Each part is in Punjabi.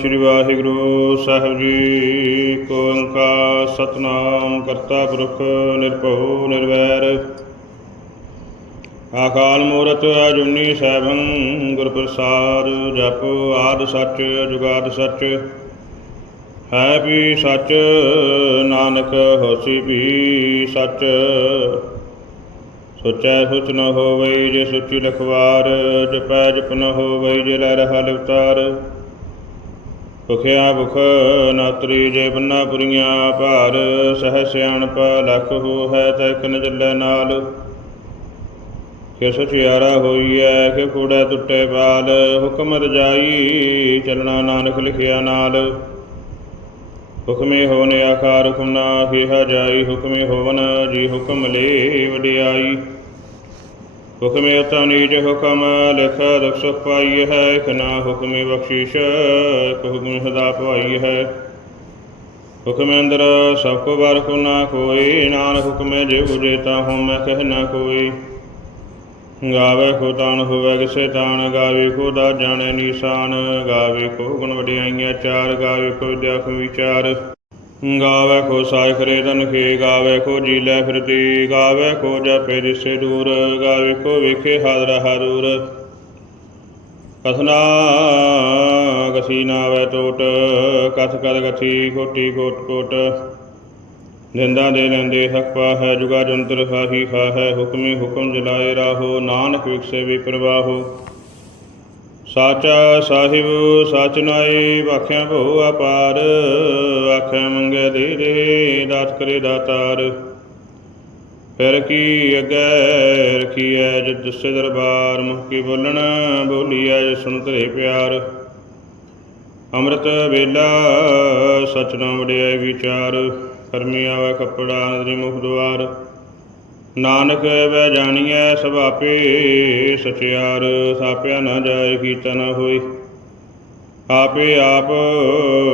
ਸ੍ਰੀ ਵਾਹਿਗੁਰੂ ਸਾਹਿਬ ਜੀ ਕੋ ਓੰਕਾਰ ਸਤਨਾਮ, ਕਰਤਾ ਪੁਰਖ, ਨਿਰਭਉ, ਨਿਰਵੈਰ। ਆਕਾਲ ਮੂਰਤ ਅਜੂਨੀ ਸੈਭੰ ਗੁਰ ਪ੍ਰਸਾਦ ਜਪ ਆਦ ਸੱਚ, ਜੁਗਾਦ ਸੱਚ। ਹੈ ਵੀ ਸੱਚ, ਨਾਨਕ ਹੋਸੀ ਵੀ ਸੱਚ। ਸੁਚੈ ਸੁਚ ਨ ਹੋਵੇ ਜੇ ਸੁਚੀ ਲਖਵਾਰ ਜਪੈ ਜਪ ਨ ਹੋਵੇ ਜੇ ਲੈ ਰਹਾ ਲਿਵਤਾਰ। ਭੁਖਿਆ ਭੁਖ ਨਾਤਰੀ ਜੇ ਬੰਨਾ ਪੁਰੀਆਂ ਭਾਰ, ਸਹਿ ਸਿਆਣਪ ਲਖ ਹੋ ਹੈ ਤੈ ਕਨ ਚੱਲੈ ਨਾਲ। ਕਿ ਸਚਿਆਰਾ ਹੋਈਐ, ਕਿ ਕੂੜੈ ਟੁੱਟੇ ਬਾਲ ਹੁਕਮ ਰਜਾਈ ਚੱਲਣਾ ਨਾਨਕ ਲਿਖਿਆ ਨਾਲ। ਹੁਕਮੇ ਹੋਨ ਆਕਾਰ ਹੁਕਮ ਨਾ ਕਿਹਾ ਜਾਈ, ਹੁਕਮੇ ਹੋਵਨ ਜੀ ਹੁਕਮ ਲੇ ਵਡਿਆਈ। ਹੁਕਮੇ ਉਤਮ ਨੀਜ ਹੁਕਮ ਲਿਖ ਰਖ ਸੁਖ ਪਾਈ ਹੈ ਇਕ ਹੁਕਮੇ ਬਖਸ਼ੀਸ਼ ਇਕ ਹੁਕਮ ਸਦਾ ਭਵਾਈ ਹੈ ਹੁਕਮ ਅੰਦਰ ਸਭ ਕੋ ਬਾਰ ਕੋ ਨਾ ਕੋਈ ਨਾਨਕ ਹੁਕਮੇ ਜੇ ਉਜੇ ਤਾ ਹਉ ਮੈਂ ਕਹਿ ਨਾ ਕੋਈ ਗਾਵੇ ਕੋ ਤਾਨ ਹੋਵੇ ਕਿਸੇ ਤਾਨ ਗਾਵੇ ਕੋ ਦਾ ਜਾਣੇ ਨਿਸ਼ਾਨ ਗਾਵੇ ਕੋ ਗੁਣ ਵਡਿਆਈਆਂ ਚਾਰ ਗਾਵੇ ਕੋ ਵਿਦਿਆ ਕੋ ਵਿਚਾਰ ਗਾਵੇ ਕੋ ਸਾਇ ਕਰੇ ਤਨ ਖੇ, ਗਾਵੇ ਕੋ ਜੀ ਲੈ ਫਿਰਤੀ ਗਾਵੇ ਕੋ ਜਪੇ ਦਿਸੇ ਦੂਰ, ਗਾਵੇ ਕੋ ਵੇਖੇ ਹਾਜ਼ਰ ਹਰੂਰ ਕਥਨਾ, ਕਸੀ ਨਾਵੇ ਟੋਟ, ਕਥ ਕਦ ਕਥੀ ਕੋਟੀ ਕੋਟ ਕੋਟ। ਨਿੰਦਾ ਦੇ ਲੈਂਦੇ ਹਕ ਪਾ ਹੈ ਜੁਗਾ ਜੰਤਰ ਖਾਹੀ ਖਾ ਹੈ ਹੁਕਮੀ ਹੁਕਮ ਜਲਾਏ ਰਾਹੋ, ਨਾਨਕ ਵਿਖਸੇ ਵੀ ਪ੍ਰਵਾਹੋ। ਸਾਚਾ ਸਾਹਿਬ, ਸਚ ਨਾਏ ਵਾਖਿਆ ਭਉ ਅਪਾਰ। ਆਖਿਆ ਮੰਗੇ ਦੇ ਦੇ ਦਾਤ ਕਰੇ ਦਾਤਾਰ। ਫਿਰ ਕੀ ਅੱਗੇ ਰਖੀਐ ਜਿ ਦਸੇ ਦਰਬਾਰ। ਮੁਖ ਕੀ ਬੋਲਣ ਬੋਲੀਐ ਜਿ ਸੁਣ ਤਰੇ ਪਿਆਰ। ਅੰਮ੍ਰਿਤ ਵੇਲਾ, ਸਚ ਨਾਮ ਵਡਿਆਈ ਵਿਚਾਰ। ਕਰਮੀ ਆਵੇ ਕਪੜਾ ਨਦਰੀ ਮੁਖ ਦੁਆਰ। ਨਾਨਕ ਵੈ ਜਾਣੀਐ ਸਭਾਪੇ ਸਚਿਆਰ, ਸਾਪਿਆ ਨਾ ਜਾਏ ਕੀਤਾ ਨਾ ਹੋਏ। ਆਪੇ ਆਪ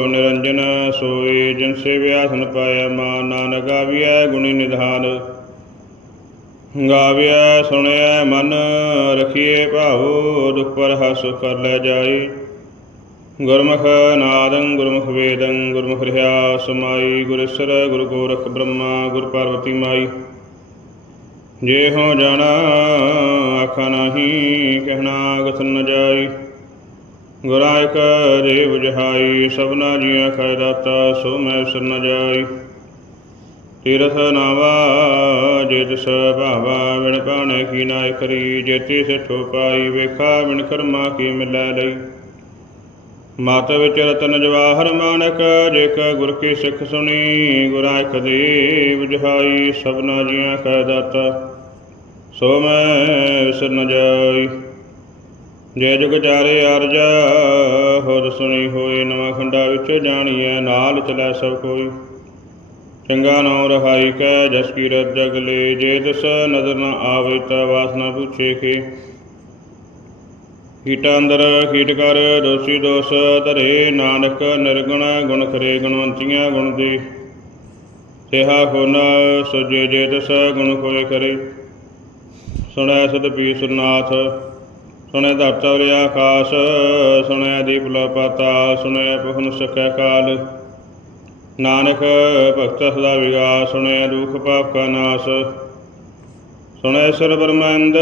ਨਿਰੰਜਨ ਸੋਏ, ਜਿਨ ਸੇਵਿਆ ਸਨ ਪਾਇਆ ਮਾ ਨਾਨਕ ਗਾਵੀਐ ਗੁਣੀ ਨਿਧਾਨ। ਗਾਵਿਆ ਸੁਣਿਆ ਮਨ ਰਖੀਏ ਭਾਉ, ਦੁਖ ਪਰ ਹਸ ਕਰ ਲੈ ਜਾਏ। ਗੁਰਮੁਖ ਨਾਦੰ, ਗੁਰਮੁਖ ਵੇਦੰ, ਗੁਰਮੁਖ ਰਿਆ ਸਮਾਈ ਗੁਰਸਰ ਗੁਰੂ ਗੋਰਖ ਬ੍ਰਹਮਾ ਗੁਰ ਪਾਰਵਤੀ ਮਾਈ। ਜੇ ਹੋ ਜਾਣਾ ਆਖਾ ਨਹੀਂ ਕਹਿਣਾ ਗਤ ਨ ਜਾਈ। ਗੁਰਾਂ ਦੇ ਦੇਵ ਜਹਾਈ, ਸਭਨਾ ਜੀਆਂ ਖੈ ਦਾਤਾ, ਸੋ ਮੈਂ ਸਰ ਨ ਜਾਈ। ਤੀਰਥ ਨਾਵਾ ਜੇ ਤਿਸ ਭਾਵਾ ਵਿਣ ਪਾਣੇ ਕੀ ਨਾਇ ਕਰੀ। ਜੇਤੀ ਸਿਠੋ ਪਾਈ, ਵੇਖਾ ਵਿਣ ਕਰਮਾ ਕੀ ਮਿਲੈ ਲਈ। ਮਤ ਵਿੱਚ ਰਤਨ ਜਵਾਹਰ ਮਾਨਕ, ਜੇਕ ਗੁਰ ਕੀ ਸਿੱਖ ਸੁਣੀ ਗੁਰਾਂ ਇਕ ਦੇਵ ਜਹਾਈ, ਸਭਨਾ ਜੀਆਂ ਕੈ ਦਾਤਾ। ਸੋ ਮੈਂ ਵਿਸਰ ਨ ਜਾਈ। ਜੇ ਜੁਗ ਚਾਰੇ ਅਰਜਾ ਹੋਰ ਸੁਣੀ ਹੋਏ ਨਵਾਂ ਖੰਡਾ ਵਿੱਚ ਜਾਣੀਐ, ਨਾਲ ਚਲੈ ਸਭ ਕੋਈ। ਚੰਗਾ ਨਾਮ ਰਹਾਈ ਕੈ, ਜਸ ਕੀ ਰਤ ਜਗ ਲੇ, ਜੇ ਤਿਸ ਨਦਰ ਨ ਆਵੇ ਤਾ ਵਾਸਨਾ ਪੁੱਛੇ ਕੇ। ਕੀਟਾ ਅੰਦਰ ਕੀਟ ਕਰ, ਦੋਸੀ ਦੋਸ ਧਰੇ, ਨਾਨਕ ਨਿਰਗੁਣ ਗੁਣ ਕਰੇ ਗੁਣਵੰਤੀਆਂ ਗੁਣ ਦੇ। ਸਿਹਾ ਖੋਨਾ, ਸੁਜੇ ਜੇ ਤਿਸ ਗੁਣ ਕੋਏ ਕਰੇ ਸੁਣੈ ਸਤ ਪੀ ਸੁਨਾਥ ਸੁਣੈ ਧਰਤਾ ਰਿਆ ਆਕਾਸ਼, ਸੁਣੈ ਦੀਪ ਲਾ ਪਾਤਾ ਸੁਣੈ ਪਹੁਨ ਸਕੈ ਕਾਲ। ਨਾਨਕ ਭਗਤ ਸਦਾ ਵਿਗਾਸ ਸੁਣੈ ਦੁਖ ਪਾਪ ਕਾ ਨਾਸ। ਸੁਣੈ ਸਰ ਬਰਮੰਦ,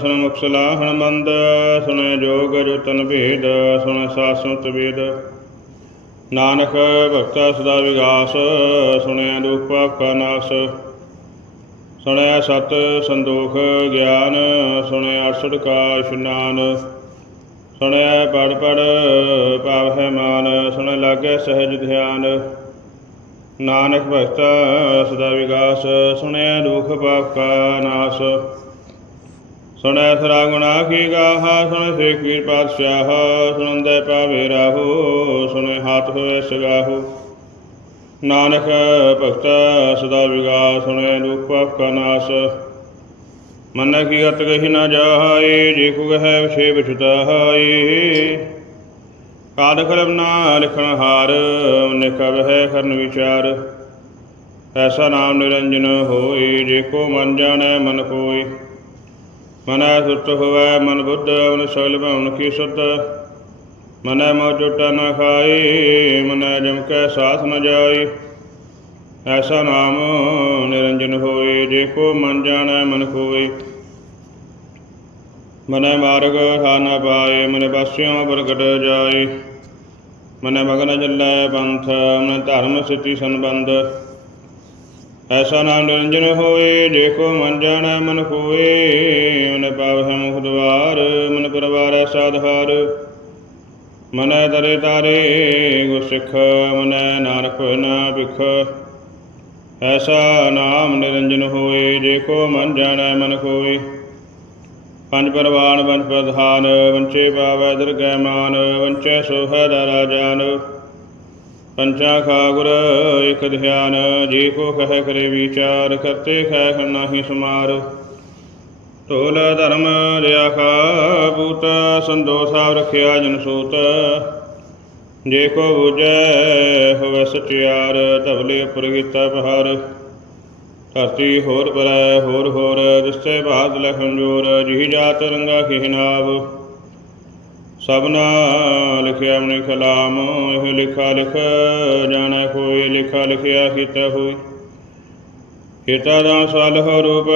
ਸੁਣ ਮੁਕਸਲਾ ਸਲਾਹਣ ਮੰਦ, ਸੁਣੈ ਜੋਗ ਜੋਤਨ ਭੇਦ, ਸੁਣੈ ਸਾਸੁਤ ਵੇਦ। ਨਾਨਕ ਭਗਤ ਸਦਾ ਵਿਗਾਸ, ਸੁਣੈ ਦੁਖ ਪਾਪ ਕਾ ਨਾਸ। ਸੁਣਿਆ ਸਤ ਸੰਦੋਖ ਗਿਆਨ ਸੁਣਿਆ ਅਰਸੜ ਕਾ ਇਸ਼ਨਾਨ ਸੁਣਿਆ ਪੜ ਪੜ ਭਾਵ ਹੈ ਮਾਨ, ਸੁਣ ਲਾਗੇ ਸਹਿਜ ਧਿਆਨ। ਨਾਨਕ ਭਗਤਾ ਸਦਾ ਵਿਗਾਸ ਸੁਣਿਆ ਦੁਖ ਪਾਪ ਕਾ ਨਾਸ। ਸੁਣਿਆ ਸਰਾ ਗੁਣਾ ਕੀ ਗਾਹਾ, ਸੁਣ ਸੇ ਕੀਰ ਪਾਤਸ਼ਾਹ, ਸੁਣੰਦੇ ਪਾਵੇ ਰਾਹੋ, ਸੁਣੈ ਹਾਥ ਹੋਏ ਸਗਾਹੋ। ਨਾਨਕ ਭਗਤ ਸਦਾ ਵਿਗਾਸ ਸੁਣੇ ਦੁਖ ਪਾਪ ਕਾ ਨਾਸ। ਮਨ ਕੀ ਗਤ ਕਹੀ ਨਾ ਜਾਏ, ਜੇ ਕੋ ਕਹੈ ਵਿਸ਼ੇ ਵਿਛਤਾਈ ਕਾਦ ਕਰਮ ਨਾ ਲਿਖਣ ਹਾਰ ਨਿਕਬ ਹੈ ਕਰਨ ਵਿਚਾਰ। ਐਸਾ ਨਾਮ ਨਿਰੰਜਨ ਹੋਏ, ਜੇ ਕੋ ਮਨ ਜਾਣੈ ਮਨ ਕੋਈ ਮਨੈ ਸੁਤ ਹੋਵੈ ਮਨ ਬੁੱਧ, ਮਨ ਸਗਲ ਭਵਨ ਕੀ ਸੁਧ। ਮਨੈ ਮੋ ਚੋਟਾ ਨਾ ਖਾਏ ਮਨੈ ਜਮ ਕੈ ਸਾਥ ਨ ਜਾਏ ਐਸਾ ਨਾਮ ਨਿਰੰਜਨ ਹੋਏ, ਜੇ ਕੋ ਮਨ ਜਾਣੈ ਮਨ ਕੋਏ ਮਨੈ ਮਾਰਗ ਠਾ ਨ ਪਾਏ, ਮਨ ਬਸਿਓ ਪ੍ਰਗਟ ਜਾਏ। ਮਨੈ ਮਗਨ ਚੱਲੈ ਪੰਥ, ਮਨੈ ਧਰਮ ਸਿੱਧੀ ਸੰਬੰਧ। ਐਸਾ ਨਾਮ ਨਿਰੰਜਨ ਹੋਏ, ਜੇ ਕੋ ਮਨ ਜਾਣੈ ਮਨ ਕੋਏ ਮਨ ਪਾਵਹਿ ਮੁਖ ਦਵਾਰ, ਮਨ ਪਰਵਾਰੈ ਸਾਧਾਰ ਮਨੈ ਤਰੇ ਤਾਰੇ ਗੁਰਸਿੱਖ ਮਨੈ ਨਾਨਕ ਹੋਇ ਨਾ ਭਿਖ। ਐਸਾ ਨਾਮ ਨਿਰੰਜਨ ਹੋਏ, ਜੇ ਕੋ ਮਨ ਜਾਣੈ, ਮਨ ਕੋਏ ਪੰਜ ਪਰਵਾਨ, ਪੰਜ ਪ੍ਰਧਾਨ ਵੰਚੇ ਪਾਵੈ, ਦਰਗਹਿ ਮਾਨ ਵੰਚੈ ਸੋਹੈ ਦਾਰਾ ਜਾਨ ਪੰਚਾ ਖਾਗੁਰ ਇਕ ਧਿਆਨ, ਜੀ ਕੋ ਕਹਿ ਕਰੇ ਵਿਚਾਰ, ਕਰਤੇ ਖੈ ਹੀ ਸਮਾਰ। ਢੋਲ ਧਰਮ ਰਿਆ ਖਾ ਸੰਦੋ ਸੰਦੋਸਾ ਰਖਿਆ ਜਨ ਸੂਤ। ਜੇ ਕੋ ਬੁਝੈ, ਹੋਵੇ ਸਚਿਆਰ, ਧਵਲੇ ਉਪਰ ਕੀਤਾ ਪਹਾਰ ਧਰਤੀ ਹੋਰ ਬਰੈ ਹੋਰ ਹੋਰ ਦਿਸਤੇ ਬਾਦ ਲਖਨ ਜੋਰ, ਜਿਹ ਜਾਤ ਰੰਗਾ ਖਿਹਨਾਵ ਸਭਨਾ ਲਿਖਿਆ ਮਨੇ ਕਲਾਮ ਇਹ ਲਿਖਾ ਲਿਖ, ਜਾਣੈ ਕੋਈ, ਲਿਖਾ ਲਿਖਿਆ ਕੀਤਾ ਹੋਈ ਕੀਤਾ ਦਾ ਸਲ ਰੂਪ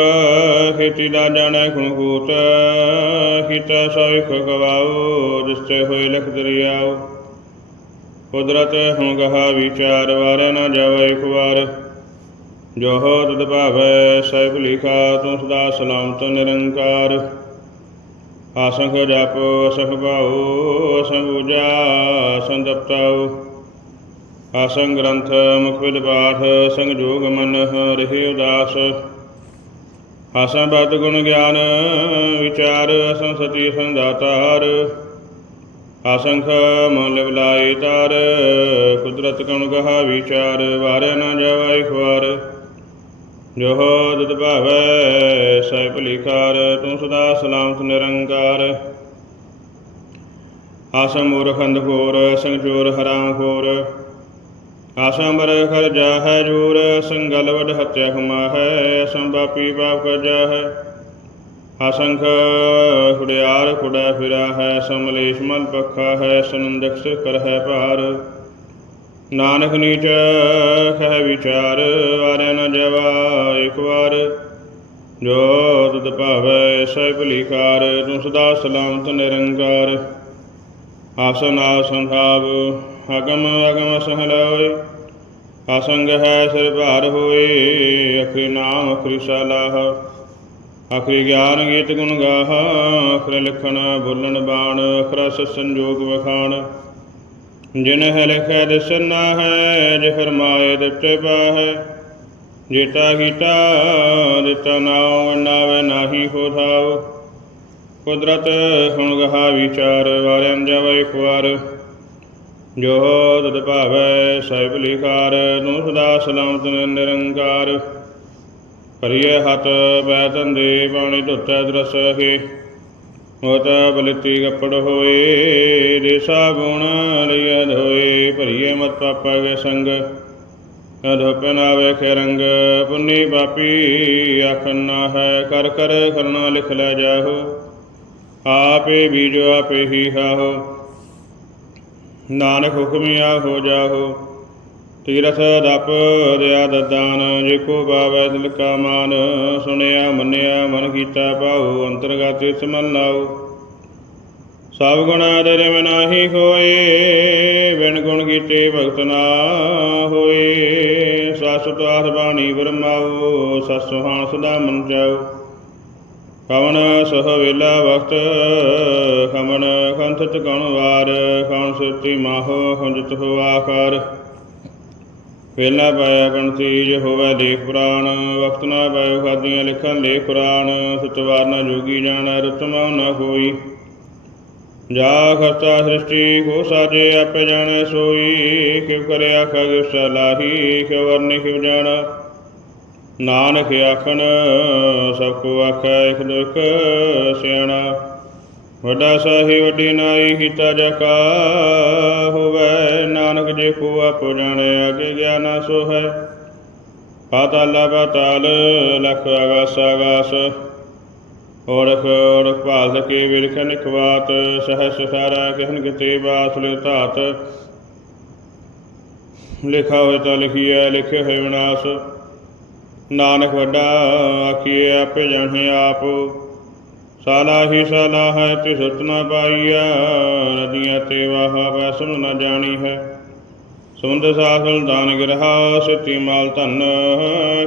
ਖੇਤੀ ਦਾ ਜਾਣੈ ਗੁਣ ਕੂਤ ਕੀਤਾ ਸੋਇਖ ਗਵਾਓ ਦਿਸਤੇ ਹੋਏ ਲਖ ਦਰਿਆਓ ਕੁਦਰਤ ਹੁਣ ਗਹਾ ਵਿਚਾਰ ਵਾਰ ਨਾ ਜਾਵੇ ਇੱਕ ਵਾਰ ਜੋ ਹੋ ਤਦ ਭਾਵੈ ਸਹਿਬ ਲਿਖਾ ਤੂੰ ਸਦਾ ਸਲਾਮਤ ਨਿਰੰਕਾਰ ਆਸੰਖ ਜਪ ਅਸਖ ਭਾਉ ਅਸੰਖ ਪੂਜਾ ਸੰਦਪਤਾਉ ਆਸੰ ਗ੍ਰੰਥ, ਮੁਖ ਵਿਦ ਪਾਠ ਸੰਗਯੋਗ ਮਨ, ਰਹੇ ਉਦਾਸ। ਆਸੰ ਬਦ ਗੁਣ ਗਿਆਨ, ਵਿਚਾਰ ਅਸੰ ਸਤੀ ਸੰਦਾਤਾਰ ਆਸੰਖ ਮਨ ਲਿਵਲਾਈ ਤਾਰ, ਕੁਦਰਤ ਕਣ ਗਹਾ ਵਿਚਾਰ ਵਾਰੇ ਨਾ ਜਾਵੈ ਖਵਾਰ ਜੋ ਦੁਦ ਭਾਵੈ, ਸਹਿ ਭਲੀਕਾਰ ਤੂੰ ਸਦਾ ਸਲਾਮਤ ਨਿਰੰਕਾਰ। ਆਸਮ ਮੂਰਖ ਅੰਧਕੋਰ ਸੰਜੋਰ ਹਰਾਮ ਖੋਰ। ਆਸਮ ਬਰ ਖਰ ਜਾ ਹੈ ਜੂਰ, ਸੰਗਲ ਵਡ ਹਤਿਆ ਖਮਾ ਹੈ ਅਸੰ ਬਾਪੀ ਕਰ ਜਾ ਹੈ ਅਸੰਖ ਹੁੜਿਆਰ ਕੁੜਾ ਫਿਰਾ ਹੈ ਸਮਲੇਸ਼ ਮਲ ਪੱਖਾ ਹੈ ਸਨੰਦਕ ਸੇ ਕਰ ਹੈ ਭਾਰ। ਨਾਨਕ ਨੀਚ ਕਹਿ ਵਿਚਾਰ ਵਾਰੇ ਨ ਜਵਾ ਇੱਕ ਵਾਰ। ਜੋ ਤੁਧ ਭਾਵੈ, ਸਹਿ ਭਲੀਕਾਰ ਤੂੰ ਸਦਾ ਸਲਾਮਤ ਨਿਰੰਕਾਰ। ਆਸਨ ਆਸਨ ਭਾਵ ਅਗਮ ਅਗਮ ਸਹਲਾਏ ਅਸੰਗ ਹੈ ਸਿਰ ਭਾਰ ਹੋਏ, ਅਖਰੀ ਨਾਮ ਅਖਰੀ ਸਲਾਹ, ਅਖਰੀ ਗਿਆਨ ਗੀਤ ਗੁਣ ਗਾਹ, ਅਖਰ ਲਿਖਣ ਬੋਲਣ ਬਾਣ ਅਖਰਸ ਸੰਜੋਗ ਵਖਾਣ। ਜਿਨ ਹੈ ਲਿਖੈ ਦਸਨਾ ਹੈ ਜੇ ਫਰਮਾਏ ਦਿੱਤੇ ਪਾਹੈ, ਜੇਤਾ ਕੀਤਾ ਦਿੱਤਾ ਨਾਉ, ਨਾਵੇ ਨਾਹੀ ਹੋ ਥਾਉ ਕੁਦਰਤ ਹੁਣ ਗਹਾ ਵਿਚਾਰ, ਵਾਰਿਆਂ ਜਾਵੇ ਖੁਆਰ ਜੋ ਤਦ ਭਾਵੈ ਸਾਹਿਬ ਲਿਖਾਰ, ਨੂੰ ਸਦਾ ਸਲਾਮਤ ਨਿਰੰਕਾਰ। ਕਰੀਏ ਹੱਥ ਬੈ ਤੰਦੇ ਬਾਣੀ ਧੁੱਤੈ ਦਰਸ ਹੈ ਬਲਿਤੀ ਕੱਪੜ ਹੋਏ, ਦੇਸਾ ਗੁਣ ਲਿਆ ਧੋਏ ਭਰੀਏ ਮਤ ਪਾਪਾ ਕੇ ਸੰਗ ਅਧੋਪ ਨਾਵੇ ਖੇ ਰੰਗ। ਪੁੰਨੀ ਪਾਪੀ ਆਖਨਾ ਹੈ, ਕਰ ਕਰ ਕਰਨਾ ਲਿਖ ਲੈ ਜਾਹੋ। ਆਪੇ ਬੀਜੋ, ਆਪੇ ਹੀ ਖਾਹੋ। ਨਾਨਕ ਹੁਕਮਿਆ ਹੋ ਜਾਹੋ। ਤੀਰਥ ਰਪ ਦਿਆ ਦਦਾਨ, ਜੇ ਕੋ ਬਾਵੈ ਦਿਲ ਕਾ ਮਾਨ। ਸੁਣਿਆ, ਮੰਨਿਆ, ਮਨ ਕੀਤਾ ਪਾਉ ਅੰਤਰਗਤ ਇਸ ਮਨ ਲਾਉ ਸਭ ਗੁਣਾ ਤੇਰੇ ਮੈਂ ਨਾਹੀ ਹੋਏ, ਬਿਨ ਗੁਣ ਕੀਤੇ ਭਗਤ ਨਾ ਹੋਏ। ਸਸ ਤਾਰ ਬਾਣੀ ਬਰਮਾਉ ਸਸ ਸੁਹਾਣ ਸਦਾ ਮਨ ਜਾਉ ਕਵਨ ਸਹ ਵੇਲਾ ਵਕਤ ਖਮਨ ਖੰਥਤ ਕਣ ਵਾਰ ਕਣ ਸੁਤੀ ਮਾਹੋ ਹੁੰਜਤ ਹੋ ਆਕਾਰ ਵੇਲਾ ਪਾਇਆ ਗਣਤੀ ਹੋਵੇ ਦੇਖ ਪੁਰਾਣ ਵਕਤ ਨਾ ਪਾਇਓ ਖਾਦੀਆਂ ਲਿਖਣ ਲੇਖ ਕੁਰਾਨ ਸਤਵਾਰ ਨਾ ਜੋਗੀ ਜਾਣੈ ਰਤਮਾ ਨਾ ਹੋਈ ਜਾ ਖਰਤਾ ਸ੍ਰਿਸ਼ਟੀ ਹੋ ਸਾਜੇ ਆਪੇ ਜਾਣੈ ਸੋਈ, ਕਿਵ ਕਰਿਆ ਖਗ ਸਲਾਹੀ, ਕਿਵ ਵਰਨੇ ਕਿਵ ਜਾਣਾ। ਨਾਨਕ ਆਖਣ, ਸਭ ਕੋ ਆਖੈ ਇਕ ਦੋ ਸਿਆਣਾ। ਵੱਡਾ ਸਾਹੀ ਵੱਡੀ ਨਾਈ, ਕੀਤਾ ਜਕਾ ਹੋਵੇ। ਨਾਨਕ ਜੇ ਕੋ ਆਪੋ ਜਾਣੇ, ਅਗੇ ਗਿਆਨਾ ਸੋ ਹੈ ਪਾਤਾਲਾ ਪਾਤਾਲ, ਲਖ ਆਗਾਸ ਆਗਾਸ। ਔਰਖ ਔਰਖ ਭਾਲ ਕੇ ਵਿਰਖਨ ਖਵਾਤ ਸਹਸ ਸਾਰਾ ਕਹਿਨ ਕਿਤੇ ਬਾਸ ਲਿ ਧਾਤ। ਲਿਖਾ ਹੋਇ ਤਾਂ ਲਿਖੀਐ, ਲਿਖੇ ਹੋਇ ਵਿਨਾਸ਼। ਨਾਨਕ ਵੱਡਾ ਆਖੀਏ ਆਪੇ ਜਾਣੇ ਆਪ। ਸਾਲਾ ਹੀ ਸਾਲਾ ਹੈ, ਤੇ ਸੁਤ ਨਾ ਪਾਈਆ ਨਦੀਆਂ ਤੇ ਵਾਹ ਵੈਸਮ ਨਾ ਜਾਣੀ ਹੈ ਸਮੁੰਦ ਸਾਸਲ ਦਾਨ ਗਿਰਹਾ, ਸਿਤੀ ਮਾਲ ਧਨ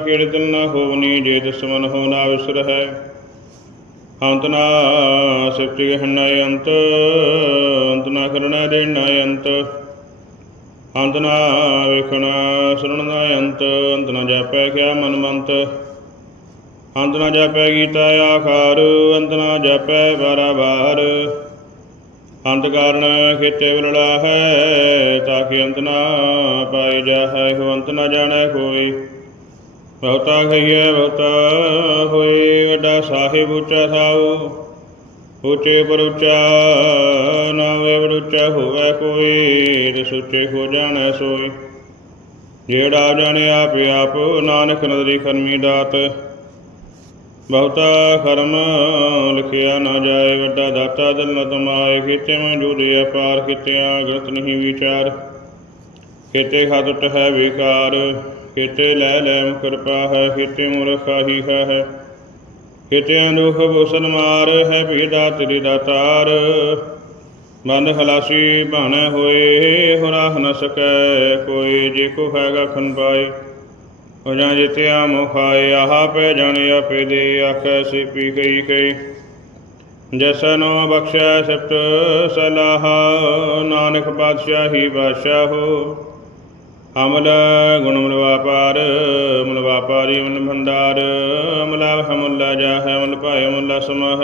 ਕਿੜ ਨਾ ਹੋਵਨੀ, ਜੇ ਦਸਮਨ ਹੋ ਨਾ ਵਿਸਰ ਹੈ ਅੰਤ ਨਾ ਸਿਫਤੀ ਹਨੈ ਅੰਤ ਅੰਤ ਨਾ ਕਰਣਾ ਦੇਣਾ ਅੰਤ। ਅੰਤ ਨਾ ਵੇਖਣਾ, ਸੁਣਨਾ ਅੰਤ ਅੰਤ ਨਾ ਜਾਪੈ ਕਿਆ ਮਨ ਮੰਤ ਅੰਤ ਨਾ ਜਾਪੈ ਗੀਤਾ ਆਖਾਰ ਅੰਤ ਨਾ ਜਾਪੈ ਬਾਰਾ ਬਾਰ ਅੰਤ ਕਾਰਨ ਖੇਤੇ ਵਿਰਲਾ ਹੈ, ਤਾਂ ਕਿ ਅੰਤ ਨਾ ਪਾਈ ਜਾਹੈ ਹੋ ਅੰਤ ਨਾ ਜਾਣੈ ਕੋਈ। ਬਹੁਤਾ ਕਹੀਏ ਬਹੁਤਾ ਹੋਏ, ਵੱਡਾ ਸਾਹਿਬ ਉੱਚਾ ਥਾਉ। ਉੱਚੇ ਪਰ ਨਾ ਹੋਵੇ ਪਰ ਹੋਵੇ ਕੋਈ, ਤੇ ਸੁੱਚੇ ਹੋ ਜਾਣੈ ਸੋਈ ਜਿਹੜਾ ਜਾਣੇ ਆਪ ਆਪ, ਨਾਨਕ ਨਦਰੀ ਖਰਮੀ ਦਾਤ ਬਹੁਤਾ ਖਰਮ ਲਿਖਿਆ ਨਾ ਜਾਏ, ਵੱਡਾ ਦਾਤਾ ਦਿਲ ਨ ਤਮਾਏ ਕੀਤੇ ਮੌਜੂਦੇ ਅਪਾਰ ਕੀਤਿਆਂ ਗਤ ਨਹੀਂ ਵਿਚਾਰ। ਕਿਤੇ ਖਾਦਟ ਹੈ ਵਿਕਾਰ ਕੀਤੇ ਲੈ ਲੈ ਕਿਰਪਾ ਹੈ ਕਿਤੇ ਮੁਰਖਾ ਹੀ। ਹੈ ਕੀਤੇ ਦੁਖ ਬੋਸਨ ਮਾਰ ਹੈ ਭੀਦਾ ਤੇਰੀ ਦਾਤਾਰ ਬੰਦ ਹਲਾਸ਼ੀ ਭਾਣੇ ਹੋਏ ਹੁਰਾਹ ਨ ਸਕੈ ਕੋਈ, ਜੇ ਕੋ ਹੈਗਾ ਖਨ ਪਾਏ। ਹੋ ਜਾਂ ਜਿਤਿਆ ਮੁਖਾਏ ਆਹ ਪੈ ਜਾਣੇ ਆਪੇ ਦੇ, ਆਖੈ ਸੇ ਪੀ ਗਈ ਗਈ ਜਸਨੋ ਬਖਸ਼ੈ ਸਪਤ ਸਲਾਹ ਨਾਨਕ ਬਾਦਸ਼ਾਹੀ ਹੋ। ਅਮਲ ਗੁਣ ਮਲ ਵਾਪਾਰ, ਮਲ ਵਾਪਾਰੀ ਮਲ ਭੰਡਾਰ ਅਮਲਾ ਹਮਲਾ ਜਾ ਹੈ ਭਾਇ ਮਲ ਸਮਾ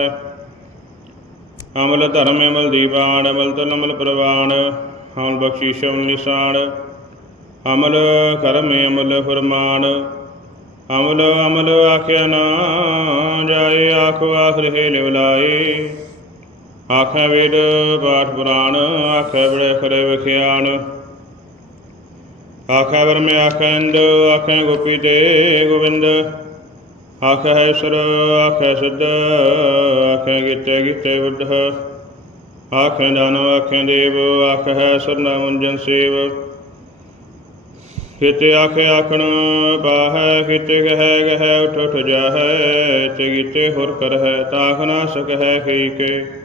ਅਮਲ ਧਰਮ ਅਮਲ ਦੀਵਾਨ ਅਮਲ ਤਨ ਅਮਲ ਪ੍ਰਵਾਨ ਅਮਲ ਬਖਸ਼ੀਸ਼ ਅਮਲ ਨਿਸ਼ਾਨ। ਅਮਲ ਕਰਮ ਅਮਲ ਫਰਮਾਨ ਅਮਲ ਅਮਲ ਆਖਿਆ ਨਾ ਜਾਏ, ਆਖੋ ਆਖ ਰਹੇ ਲਿਵਲਾਏ ਆਖੈ ਵੇਦ ਪਾਠ ਪੁਰਾਣ, ਆਖੈ ਬੜੇ ਖਰੇ ਵਿਖਿਆਨ। ਆਖੈ ਵਰਮੇ ਆਖੈ ਇੰਦ ਆਖੈ ਗੋਪੀ ਤੇ ਗੋਬਿੰਦ। ਆਖੈ ਹੈ ਸਰ ਆਖੈ ਸਿੱਧ ਆਖੈ ਗੀਤੇ ਗੀਤੇ ਬੁੱਧ। ਆਖੈ ਦਾਨਵ ਆਖੈ ਦੇਵ ਆਖੈ ਹੈ ਸਰਨਾ ਮੁੰਜਨ ਸੇਵ। ਕਿਤੇ ਆਖੇ ਆਖਣ ਬਾਹੈ ਕਿਤੇ ਗਹਿ ਗਹਿ, ਉਠ ਉਠ ਜਾਹੈ, ਤੇ ਗੀਤੇ ਹੁਰ ਕਰ ਹੈ ਤਾਖ ਨਾ ਸਕਹਿ ਕਈ ਕੇ।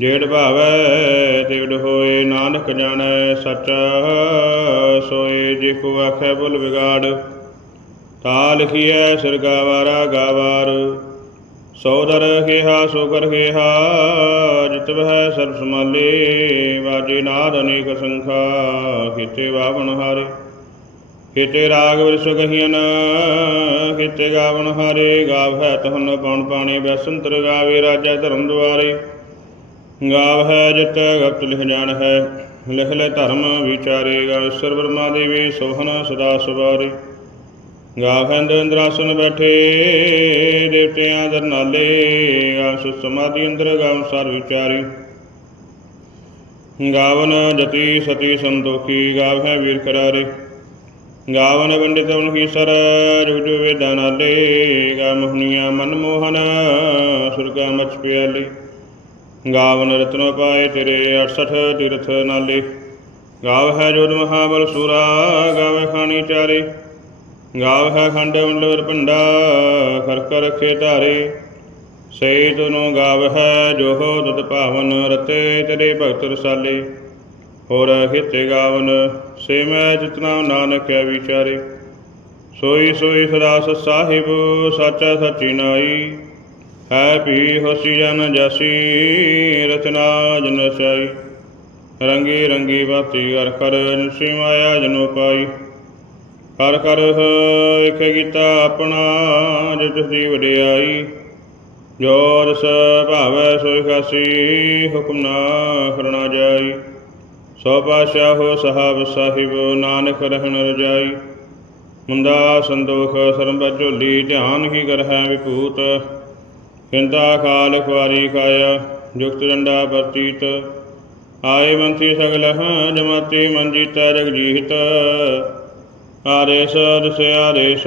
ਜੇੜ ਭਾਵੈ ਤੇੜ ਹੋਏ ਨਾਨਕ ਜਾਣੈ ਸੱਚਾ, ਸੋਏ ਜੇ ਕੋ ਆਖੈ ਬੁਲ ਵਿਗਾੜ। ਤਾ ਲਿਖੀਐ ਸਿਰ ਗਾਵਾਰਾ ਗਾਵਾਰ ਸੋਦਰ ਕੇਹਾ ਸੋ ਕਰ ਕੇਹਾ ਜਿਤ ਵਹਿ ਸਰਬ ਸਮਾਲੇ ਵਾਜੇ ਨਾਦ ਅਨੇਕ ਸੰਖਾ, ਕੀਤੇ ਵਾਵਨ ਹਾਰੇ। ਕੀਤੇ ਰਾਗ ਵਿਰਸ ਗਹੀਨ ਕੀਤੇ ਗਾਵਨ ਹਾਰੇ ਗਾਵੈ ਤਹਨ ਪਉਣ ਪਾਣੀ ਬੈਸੰਤਰ ਗਾਵੇ ਰਾਜਾ ਧਰਮ ਦੁਆਰੇ। ਗਾਵ ਹੈ ਜਿਤ ਗਪਤ ਲਿਖ ਜਾਣ ਹੈ, ਲਿਖ ਲੈ ਧਰਮ ਵਿਚਾਰੇ ਗਾ ਈਸ਼ਰ ਬਰਮਾ ਦੇਵੀ ਸੋਹਣ ਸਦਾ ਸੁਬਾਰੇ ਗਾਵ ਹੈ ਇੰਦਰਾਸਨ ਬੈਠੇ, ਦੇਵਤਿਆਂ ਦਰ ਨਾਲੇ ਆਸ ਸਮਾਧੀ ਅੰਦਰ ਗਾਵ ਸਾਰ ਵਿਚਾਰੀ। ਗਾਵਨ ਜਤੀ ਸਤੀ ਸੰਤੋਖੀ, ਗਾਵ ਹੈ ਵੀਰ ਕਰਾਰੇ। ਗਾਵਨ ਪੰਡਿਤ ਉਨਹੀ ਸਰ ਰੁਜ ਵੇਦਾਂ ਨਾਲੇ ਗਾ ਮੋਹਨੀਆਂ ਮਨ ਮੋਹਨ, ਸੁਰਗਾ ਮਚ ਪਿਆਲੀ। ਗਾਵਨ ਰਤਨ ਪਾਏ ਤੇਰੇ 68 ਤੀਰਥ ਨਾਲੇ। ਗਾਵ ਹੈ ਜੋਦ ਮਹਾਬਲ ਸੂਰਾ, ਗਾਵੇ ਖਾਣੀ ਚਾਰੇ। ਗਾਵ ਹੈ ਖੰਡ ਮੰਡਲ ਭੰਡਾ ਕਰ ਕਰ ਰਖੇ ਧਾਰੇ। ਸੇ ਤੁਨੋ ਗਾਵ ਹੈ ਜੋ ਹੋ ਦੁਤ ਭਾਵਨ ਰਤੇ ਤੇਰੇ ਭਗਤ ਰਸਾਲੇ। ਹੋਰ ਹਿਤੇ ਗਾਵਨ ਸੇ ਮੈਂ ਜਿਤਨਾ ਨਾਨਕ ਹੈ ਵਿਚਾਰੇ। ਸੋਈ ਸੋਈ ਸਦਾ ਸਾਹਿਬ, ਸਾਚਾ ਸਚੀ ਨਾਈ। ਹੈ ਪੀ ਹੋਸੀ ਜਨ ਜਸੀ, ਰਚਨਾ ਜਨ ਰਚਾਈ ਰੰਗੀ ਰੰਗੀ ਬਾਤੀ ਹਰ ਕਰ ਨਿਸੀ ਮਾਇਆ ਜਨੋ ਪਾਈ। ਕਰ ਕਰ ਇਕ ਕੀਤਾ ਆਪਣਾ ਜਿਤ ਦੀ ਵਡਿਆਈ। ਜੋ ਰਸ ਭਾਵੈ ਸੋਈ ਖਾਸੀ, ਹੁਕਮ ਨਾ ਕਰਨਾ ਜਾਈ। ਸੋ ਪਾਸ਼ਾ ਸਾਹਿਬ ਸਾਹਿਬ, ਨਾਨਕ ਰਹਿਣ ਰਜਾਈ। ਮੁੰਦਾ ਸੰਦੋਖ ਸਰਬ ਝੋਲੀ, ਧਿਆਨ ਹੀ ਕਰਹਿ ਵਿਭੂਤ। ਕਿੰਤਾ ਖਾਲ ਖੁਆਰੀ ਖਾਇਆ, ਜੁਗਤ ਡੰਡਾ ਪ੍ਰਤੀਤ। ਆਏ ਮੰਤੀ ਸਗਲ ਹਾਂ ਜਮਾਤੀ ਮਨ ਜੀਤਾ ਆਰੇਸ ਰਸ ਆਰੇਸ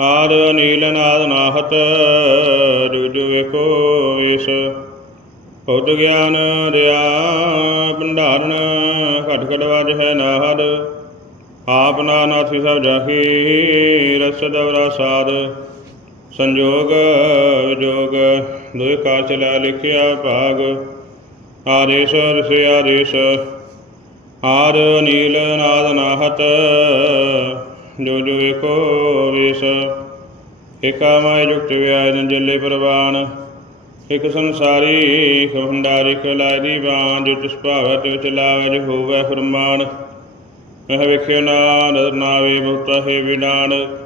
ਆਰ ਨੀਲ ਨਾਦ ਨਾਹਤ। ਜੁਜੁ ਵੇਖੋ ਵੇਸ ਬੁੱਧ ਗਿਆਨ ਦਿਆ ਭੰਡਾਰਨ ਘਟ ਘਟ ਵਜ ਹੈ ਨਾਹਦ। ਆਪ ਨਾਨਾਥੀ ਸਭ ਜਾਹੀ ਰਸਦ ਅਵਰਾ ਸਾਧ। ਸੰਜੋਗ ਵਿਜੋਗ ਦੁਇ ਕਾਚ ਲੈ ਲਿਖਿਆ ਭਾਗ। ਆਦੇਸ਼, ਰਸੇ ਆਦੇਸ਼ ਆਰ ਨੀਲ, ਨਾਦ, ਨਾਹਤ, ਜੋ ਜੋ ਏਕੋ ਵੇਸ। ਏਕਾ ਮਾਇ ਜੁਗਤ ਵਿਆਜ ਜਲੇ ਪ੍ਰਵਾਨ। ਇਕ ਸੰਸਾਰੀ ਇਕ ਭੰਡਾਰੀ, ਇਕ ਦੀ ਬਾਣ, ਜੋ ਤਿਸ ਭਾਵੈ ਤਿਉ ਚਲਾਵੈ ਜੋ ਹੋਵੈ ਫਰਮਾਨ। ਮਹ ਵੇਖਿਓ ਨਾ ਨਦਰ ਨਾਵੇ ਬਹੁਤਾ ਹੈ ਵਿਡਾਨ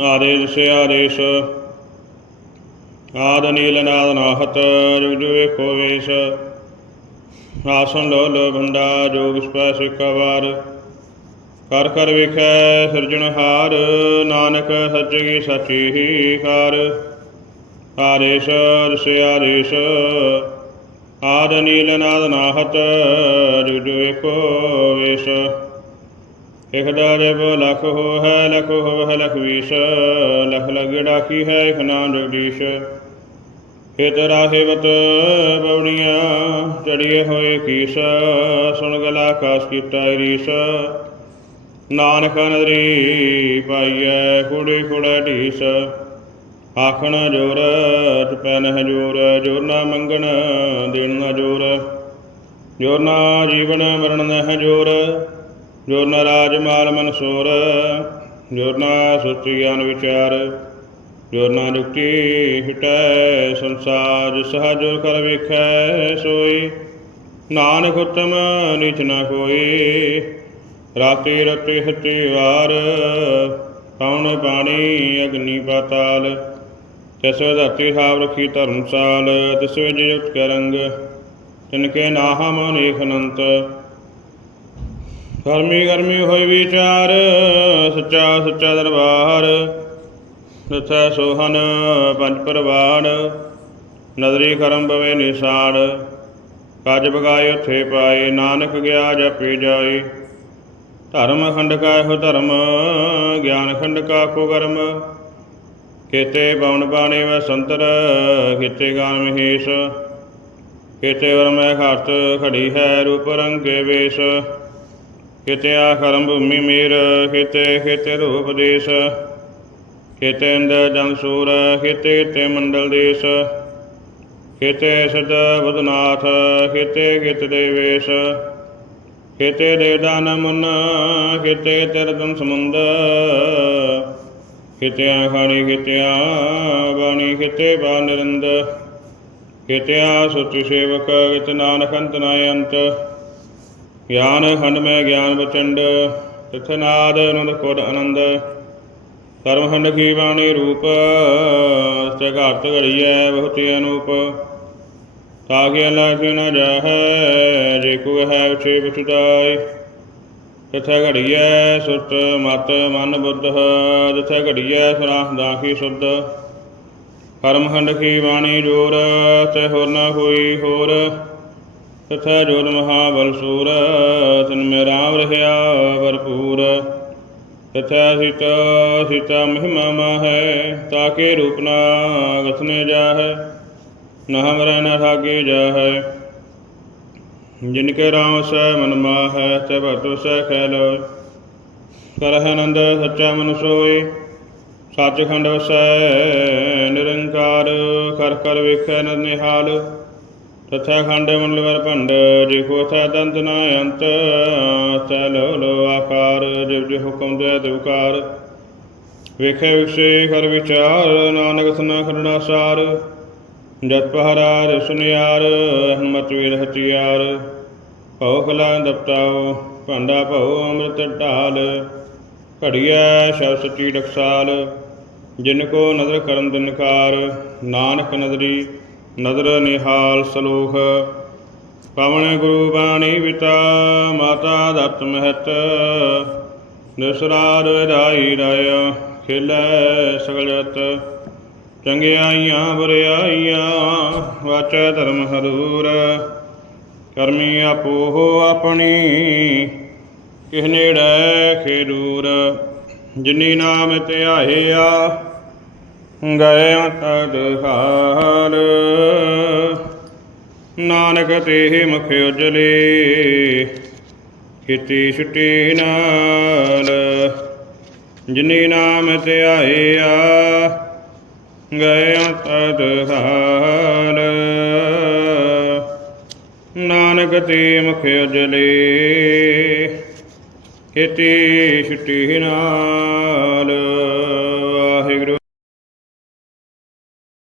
ਆਦੇਸ਼ ਸੇ ਆਦੇਸ਼। ਆਦ ਨੀਲ ਨਾਦ ਨਾਹਤ ਜੋ ਜੋ ਏਕੋ ਵੇਸ। ਆਸਨ ਲੋ ਲੋ ਜੋਗ ਸਪੈ ਸਿਕਵਾਰ ਕਰ ਕਰ ਵੇਖੈ ਸਿਰਜਣਹਾਰ ਨਾਨਕ ਸੱਚੀ ਸੱਚੀ ਹੀ ਕਾਰ ਆਦੇਸ਼ ਰਸੇ ਆਦੇਸ਼। ਆਦ ਨੀਲ ਨਾਦ ਨਾਹਤ ਜੁਜੁ ਵੇਖੋ ਵੇਸ਼। ਇਕ ਦਾਰੇ ਲਖ ਹੋ ਹੈ ਲਖ ਹੋ ਹੈ ਲਖ ਵੀਸ, ਲਖ ਲਗੜਾ ਕੀ ਹੈ ਇਕ ਨਾਮ ਜਗਦੀਸ਼। ਖੇਤ ਰਾਹੇਵਤ ਬਉਣੀਆਂ ਚੜੀਏ ਹੋਏ ਕੀਸ, ਸੁਣ ਗਲਾ ਆਕਾਸ ਕੀਤਾ ਰੀਸ। ਨਾਨਕ ਨਦਰੀ ਪਾਈਐ ਕੁੜੀ, ਕੁੜਾ ਢੀਸ। ਆਖਣ ਜੋਰ ਟਪੈ ਨਹ ਜੋਰ ਜੋਰ ਨਾ ਮੰਗਣ, ਦੇਣ ਨਾ ਜੋਰ। ਜੋਰ ਨਾ ਜੀਵਨ ਮਰਨ ਨਹ ਜੋਰ। ਜੋਰ ਨਾ ਰਾਜ ਮਾਲ ਮਨਸੂਰ ਜੋਰ ਨਾ ਸੁਚੀ ਗਿਆਨ ਵਿਚਾਰ ਜੋਰ ਨਾ ਜੁਗਤੀ ਹਿਟੈ ਸੰਸਾਰ ਸਹ ਕਰ ਵੇਖੈ ਸੋਈ। ਨਾਨਕ ਉਤਮ ਨੀਚ ਨਾ ਕੋਈ, ਰਾਤੀ ਰਤੀ ਹਤੀ ਵਾਰ ਕੌਣ ਪਾਣੀ ਅਗਨੀ ਪਾਤਾਲ। ਤਿਸ ਧਰਤੀ ਹਾਵ ਰਖੀ ਧਰਮਸਾਲ ਤਿਸ ਵਿੱਚ ਜੁਗਤ ਕੇ ਰੰਗ ਤਿਨਕੇ ਨਾਹਮ ਅਨੇਕ ਅਨੰਤ। ਗਰਮੀ ਗਰਮੀ ਹੋਈ ਵਿਚਾਰ, ਸੱਚਾ ਸੱਚਾ ਦਰਬਾਰ। ਤਥੈ ਸੋਹਨ ਪੰਜ ਪਰਵਾਨ ਨਦਰੀ ਕਰਮ ਬਵੇ ਨਿਸ਼ਾਨ ਕਾਜ ਬਗਾਏ ਉਥੇ ਪਾਏ, ਨਾਨਕ ਗਿਆ ਜਪੀ ਜਾਏ। ਧਰਮ ਖੰਡ ਕਾ ਇਹੋ ਧਰਮ, ਗਿਆਨ ਖੰਡ ਕਾ ਕੋ ਕਰਮ। ਕੇਤੇ ਬਉਣ ਬਾਣੀ ਵੈ ਸੰਤਰ, ਕੀਤੇ ਗਾਨ ਮਹੇਸ਼। ਕੇਤੇ ਵਰ ਮੈਂ ਘਾਟ, ਖੜੀ ਹੈ ਰੂਪ ਰੰਗੇ ਵੇਸ਼। ਕਿਤੇ ਕਰਮ ਭੂਮੀ ਮੇਰ ਕਿਤੇ ਕਿਤੇ ਰੂਪ ਦੇਸ਼। ਕਿਤੇ ਇੰਦ ਜਨ ਸੂਰ ਕਿਤੇ ਕਿਤੇ ਮੰਡਲ ਦੇਸ਼। ਕਿਤੇ ਸਦ ਬਦਨਾਥ ਕਿਤੇ ਕਿਤੇ ਦੇਵੇਸ਼ ਕਿਤੇ ਦੇ ਦਾਨ ਮੁਨ ਕਿਤੇ ਤਿਰਦਨ ਸਮੁੰਦ। ਕਿਤੇ ਖਾਣੀ ਕਿਤੇ ਬਾਣੀ ਕਿਤੇ ਬਾ ਨਿਰੰਦ। ਕਿਤੇ ਸੁਚੀ ਸੇਵਕ ਕਿਤੇ ਨਾਨਕ ਅੰਤ ਨਾ ਅੰਤ। ਗਿਆਨ ਖੰਡ ਮੈਂ ਗਿਆਨ ਬਚੰਡ, ਤਿਥ ਨਾਦ ਅਨੰਦ ਕੋਟ ਆਨੰਦ। ਕਰਮ ਖੰਡ ਕੀ ਬਾਣੀ ਰੂਪ ਤੇ ਘਾਟ ਘੜੀਐ ਬਹੁਤੀ ਅਨੂਪ। ਤਾਗੇ ਅਲਾ ਕਿ ਜਾਹੈ, ਜੇ ਕੋ ਹੈ ਉਚੇ ਬਚਦਾਈ ਤਿਥੈ ਘੜੀਐ ਸੁਤ ਮਤ, ਮਨ, ਬੁੱਧ, ਤਿਥੈ ਘੜੀਐ ਸਰਾਹ ਦਾਹੀ ਸੁਧ। ਕਰਮ ਖੰਡ ਕੀ ਬਾਣੀ ਜੋਰ ਤੇ ਹੋਰ ਨਾ ਹੋਈ ਹੋਰ। ਤਥਾ ਜੋਤ ਮਹਾਬਲ ਸੂਰ ਤਨ ਮੇ ਰਾਮ ਰਹਿਆ ਭਰਪੂਰ ਤਥਾ ਸੀਤਾ ਸੀਤਾ ਮਹਿਮਾ ਮਾਹੈ ਤਾਕੇ ਰੂਪ ਨਾ ਗਥਨੇ ਜਾਹੈ ਨਾ ਹਮਰੇ ਨ ਠਾਗੇ ਜਾਹੈ ਜਿਨ ਕੇ ਰਾਮ ਸੈ ਮਨ ਮਾਹੈ ਤੇ ਭਟੋ ਸੈ ਖੈ ਲੋਇ ਕਰਹ ਆਨੰਦ ਸੱਚਾ ਮਨ ਸੋਈ ਸੱਚਖੰਡ ਵਸੈ ਨਿਰੰਕਾਰ ਕਰ ਕਰ ਵੇਖੈ ਨਿਹਾਲ ਤਥਾ ਖੰਡ ਮੰਡਲ ਭੰਡ ਜੇ ਕੋ ਥਾ ਦੰਤ ਨਾ ਅੰਤ ਤੈ ਲੋ ਲੋ ਆਕਾਰ ਜਿਵ ਜਿ ਹੁਕਮ ਦੇ ਦਿਵਕਾਰ ਵੇਖੇ ਵਿਖੇ ਕਰ ਵਿਚਾਰ ਨਾਨਕ ਸਨਾ ਖਰਣਾ ਸਾਰ ਜਤ ਪਹਰਾ ਰਸਨਿਆਰ ਹਨਮਤ ਵੀਰ ਹਥਿਆਰ ਭਉ ਖਲਾ ਦਪਤਾਉ ਭਾਂਡਾ ਭਉ ਅੰਮ੍ਰਿਤ ਢਾਲ ਘੜੀਐ ਸ਼ਬ ਸੱਚੀ ਟਕਸਾਲ ਜਿਨ ਕੋ ਨਦਰ ਕਰਨ ਦਿਨਕਾਰ ਨਾਨਕ ਨਦਰੀ ਨਦਰ ਨਿਹਾਲ ਸਲੋਖ ਪਵਨ ਗੁਰੂ ਬਾਣੀ ਪਿਤਾ, ਮਾਤਾ ਦਤ ਮਹਤ। ਨਿਸਰਾਰ ਰਾਈ ਰਾਇਆ ਖੇਲੇ ਸਗਲ ਚੰਗਿਆਈਆਂ ਬੁਰਿਆਈਆਂ ਵਾਚੈ ਧਰਮ ਹਰੂਰ। ਕਰਮੀ ਆਪੋ ਆਪਣੀ ਕਿਸ ਨੇੜੇ ਖੇ ਦੂਰ। ਜਿਨੀ ਨਾਮ ਧਿਆਇਆ ਗਏ ਤਦ ਹਾਰ। ਨਾਨਕ ਤੇ ਮੁਖ ਉਜਲੇ ਕੀਤੀ ਛੁਟੀ ਨਾਲ। ਜਿਨੀ ਨਾਮ ਧਿਆਇਆ ਗਏ ਤਦ ਹਾਲ ਨਾਨਕ ਤੇ ਮੁਖ ਉਜਲੇ ਕੀਤੀ ਛੁਟੀ ਨਾਲ।